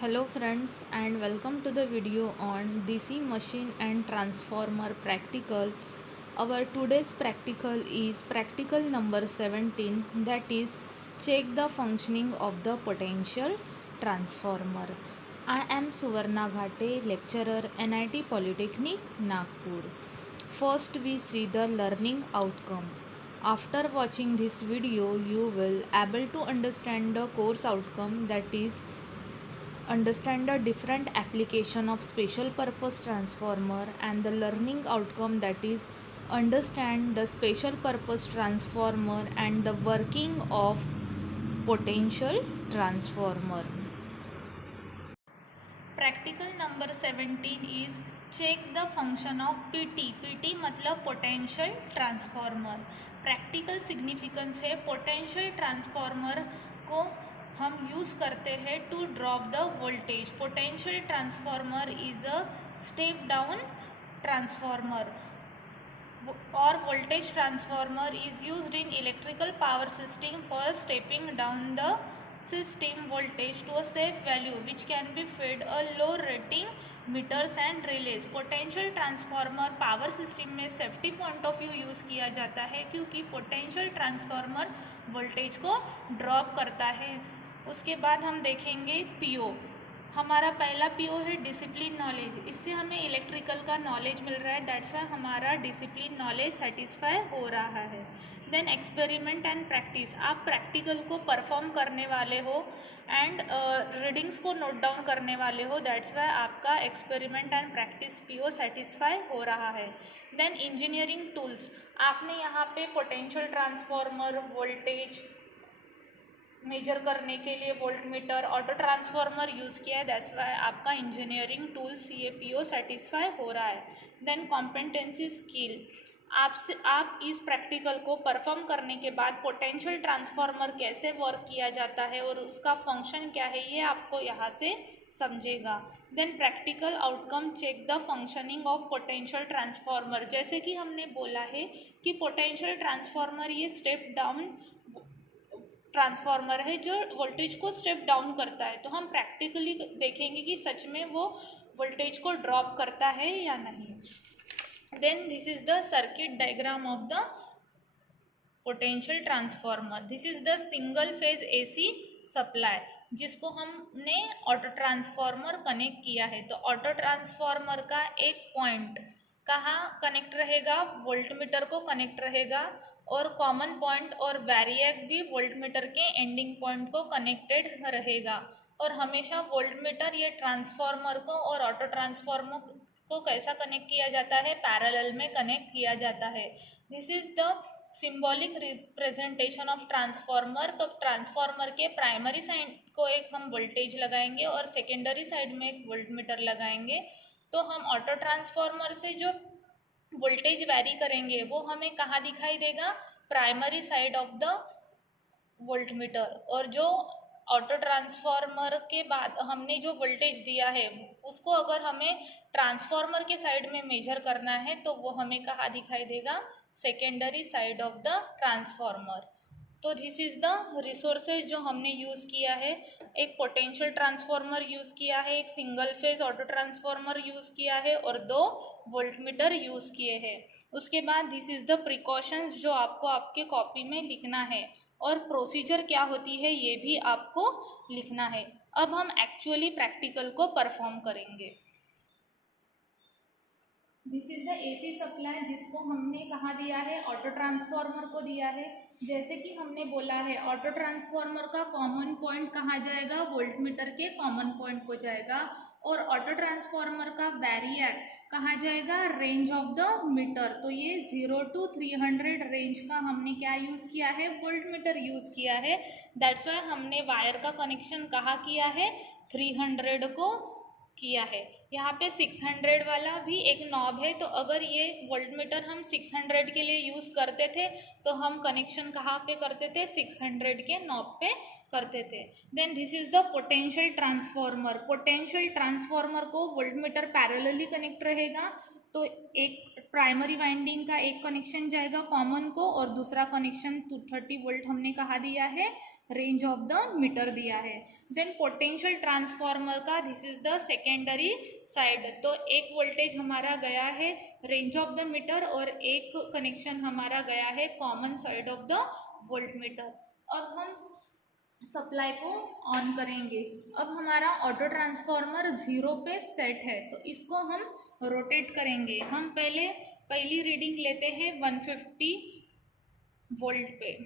Hello friends and welcome to the video on DC machine and transformer practical. Our today's practical is practical number 17, that is check the functioning of the potential transformer. I am Suvarna Ghate, lecturer NIT Polytechnic Nagpur. First we see the learning outcome. After watching this video you will able to understand the course outcome, that is understand the different application of special purpose transformer, and the learning outcome, that is understand the special purpose transformer and the working of potential transformer. Practical number 17 is check the function of PT. PT मतलब potential transformer. Practical significance है potential transformer को हम use करते हैं to drop the voltage. Potential transformer is a step down transformer or voltage transformer is used in electrical power system for stepping down the system voltage to a safe value which can be fed a low rating meters and relays। Potential transformer power system में safety point of view use किया जाता है क्योंकि potential transformer voltage को drop करता है। उसके बाद हम देखेंगे पीओ। हमारा पहला पीओ है डिसिप्लिन नॉलेज। इससे हमें इलेक्ट्रिकल का नॉलेज मिल रहा है, दैट्स वाई हमारा डिसिप्लिन नॉलेज सेटिस्फाई हो रहा है। Then experiment and practice. आप प्रैक्टिकल को परफॉर्म करने वाले हो एंड रीडिंग्स को नोट डाउन करने वाले हो, दैट्स वाई आपका experiment and practice PO satisfy हो रहा है। Then engineering tools. आपने यहाँ पे पोटेंशियल ट्रांसफार्मर, वोल्टेज मेजर करने के लिए वोल्टमीटर, ऑटो ट्रांसफार्मर यूज़ किया है, दैट्स वाई आपका इंजीनियरिंग टूल्स ये पीओ सेटिस्फाई हो रहा है। Then competency skill. आप इस प्रैक्टिकल को परफॉर्म करने के बाद पोटेंशियल ट्रांसफार्मर कैसे वर्क किया जाता है और उसका फंक्शन क्या है ये आपको यहाँ से समझेगा। Then practical outcome check the functioning of potential transformer. जैसे कि हमने बोला है कि पोटेंशियल ट्रांसफार्मर ये स्टेप डाउन ट्रांसफार्मर है जो वोल्टेज को स्टेप डाउन करता है, तो हम प्रैक्टिकली देखेंगे कि सच में वो वोल्टेज को ड्रॉप करता है या नहीं। Then this is the circuit diagram of the potential transformer. This is the single phase AC supply जिसको हमने ऑटो ट्रांसफार्मर कनेक्ट किया है। तो ऑटो ट्रांसफार्मर का एक पॉइंट कहाँ कनेक्ट रहेगा, वोल्टमीटर को कनेक्ट रहेगा, और कॉमन पॉइंट और वैरिएक भी वोल्टमीटर के एंडिंग पॉइंट को कनेक्टेड रहेगा। और हमेशा वोल्टमीटर ये ट्रांसफार्मर को और ऑटो ट्रांसफार्मर को कैसा कनेक्ट किया जाता है, पैरेलल में कनेक्ट किया जाता है। This is the symbolic representation of transformer. तो ट्रांसफार्मर के प्राइमरी साइड को एक हम वोल्टेज लगाएंगे और सेकेंडरी साइड में एक वोल्टमीटर लगाएंगे। तो हम ऑटो ट्रांसफार्मर से जो वोल्टेज वैरी करेंगे वो हमें कहाँ दिखाई देगा, primary side of the voltmeter. और जो ऑटो ट्रांसफार्मर के बाद हमने जो वोल्टेज दिया है उसको अगर हमें ट्रांसफार्मर के साइड में मेजर करना है तो वो हमें कहाँ दिखाई देगा, secondary side of the transformer. तो दिस इज़ द रिसोर्सेज जो हमने यूज़ किया है। एक पोटेंशियल ट्रांसफार्मर यूज़ किया है, एक single phase auto transformer use किया है और 2 वोल्टमीटर यूज़ किए हैं। उसके बाद दिस इज़ द प्रिकॉशंस जो आपको आपके कॉपी में लिखना है, और प्रोसीजर क्या होती है ये भी आपको लिखना है। अब हम एक्चुअली प्रैक्टिकल को परफॉर्म करेंगे। This is the AC supply जिसको हमने कहाँ दिया है, ऑटो ट्रांसफार्मर को दिया है। जैसे कि हमने बोला है ऑटो ट्रांसफार्मर का कॉमन पॉइंट कहाँ जाएगा, वोल्टमीटर के कॉमन पॉइंट को जाएगा, और ऑटो ट्रांसफार्मर का वैरिएक कहाँ जाएगा, रेंज ऑफ द मीटर। तो ये 0 to 300 रेंज का हमने क्या यूज़ किया है, वोल्टमीटर यूज़ किया है। दैट्स वाई हमने वायर का कनेक्शन कहाँ किया है, 300 को किया है। यहाँ पे 600 वाला भी एक नॉब है, तो अगर ये वोल्टमीटर हम 600 के लिए यूज़ करते थे तो हम कनेक्शन कहाँ पे करते थे, 600 के नॉब पे करते थे। Then this is the potential transformer. Potential transformer को वोल्टमीटर पैरेलली कनेक्ट रहेगा, तो एक प्राइमरी वाइंडिंग का एक कनेक्शन जाएगा कॉमन को और दूसरा कनेक्शन 230 वोल्ट हमने कहाँ दिया है, रेंज ऑफ द मीटर दिया है। देन पोटेंशियल ट्रांसफार्मर का this is the secondary side, तो एक वोल्टेज हमारा गया है रेंज ऑफ द मीटर और एक कनेक्शन हमारा गया है common side of the volt meter. अब हम सप्लाई को ऑन करेंगे। अब हमारा ऑटो ट्रांसफार्मर 0 पे सेट है, तो इसको हम रोटेट करेंगे। हम पहली रीडिंग लेते हैं 150 वोल्ट पे।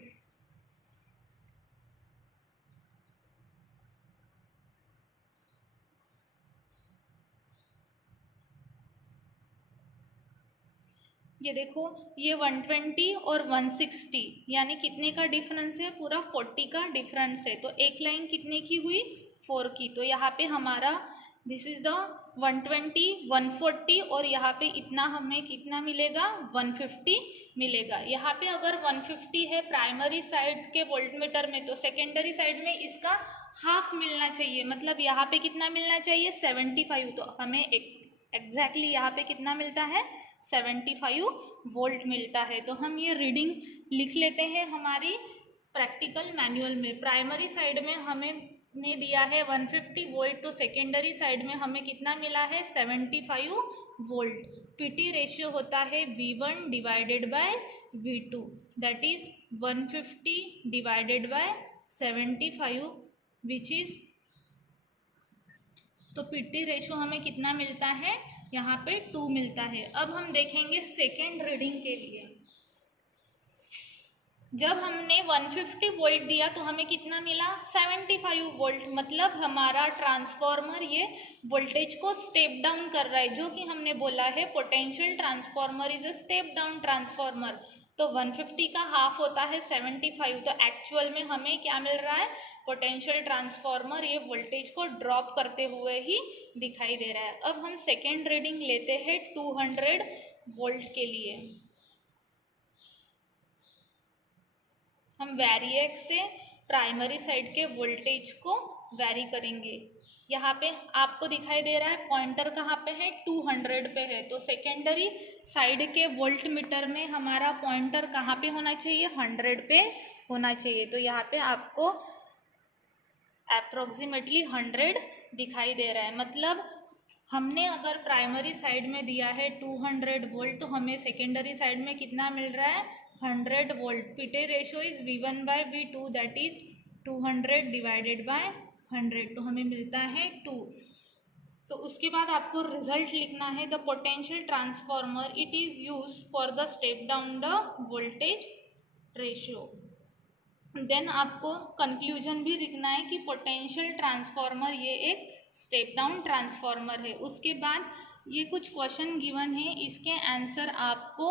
ये देखो, ये 120 और 160 यानी कितने का डिफरेंस है, पूरा 40 का डिफरेंस है। तो एक लाइन कितने की हुई, 4 की। तो यहाँ पे हमारा दिस इज द 120 140 और यहाँ पे इतना हमें कितना मिलेगा, 150 मिलेगा। यहाँ पे अगर 150 है प्राइमरी साइड के वोल्टमीटर में, तो सेकेंडरी साइड में इसका हाफ मिलना चाहिए। मतलब यहाँ पे कितना मिलना चाहिए, 75। तो हमें एग्जैक्टली यहाँ पे कितना मिलता है, 75 वोल्ट मिलता है। तो हम ये रीडिंग लिख लेते हैं हमारी प्रैक्टिकल मैनुअल में। प्राइमरी साइड में हमें ने दिया है 150 वोल्ट, तो सेकेंडरी साइड में हमें कितना मिला है, 75 वोल्ट। पीटी रेशियो होता है V1 divided by V2, that is 150 divided by 75 which is, तो पीटी रेशियो हमें कितना मिलता है, यहाँ पे 2 मिलता है। अब हम देखेंगे सेकेंड रीडिंग के लिए। जब हमने 150 वोल्ट दिया तो हमें कितना मिला, 75 वोल्ट। मतलब हमारा ट्रांसफार्मर ये वोल्टेज को स्टेप डाउन कर रहा है, जो कि हमने बोला है potential transformer is a step down transformer. तो 150 का हाफ होता है 75, तो एक्चुअल में हमें क्या मिल रहा है, पोटेंशियल ट्रांसफार्मर ये वोल्टेज को ड्रॉप करते हुए ही दिखाई दे रहा है। अब हम सेकेंड रीडिंग लेते हैं 200 वोल्ट के लिए। हम वेरिएक से प्राइमरी साइड के वोल्टेज को वेरी करेंगे। यहाँ पे आपको दिखाई दे रहा है पॉइंटर कहाँ पे है, 200 पे है। तो सेकेंडरी साइड के वोल्ट मीटर में हमारा पॉइंटर कहाँ पे होना चाहिए, 100 पे होना चाहिए। तो यहाँ पे आपको अप्रोक्सीमेटली 100 दिखाई दे रहा है। मतलब हमने अगर प्राइमरी साइड में दिया है 200 वोल्ट, तो हमें सेकेंडरी साइड में कितना मिल रहा है, 100 volt. PT ratio is V1 by V2, that is 200 divided by 100, तो हमें मिलता है 2। तो उसके बाद आपको रिजल्ट लिखना है, the potential transformer it is use for the step down the voltage ratio. Then आपको कंक्लूजन भी लिखना है कि पोटेंशियल ट्रांसफार्मर ये एक स्टेप डाउन ट्रांसफार्मर है। उसके बाद ये कुछ क्वेश्चन गिवन है, इसके आंसर आपको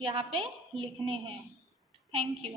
यहाँ पे लिखने हैं। Thank you.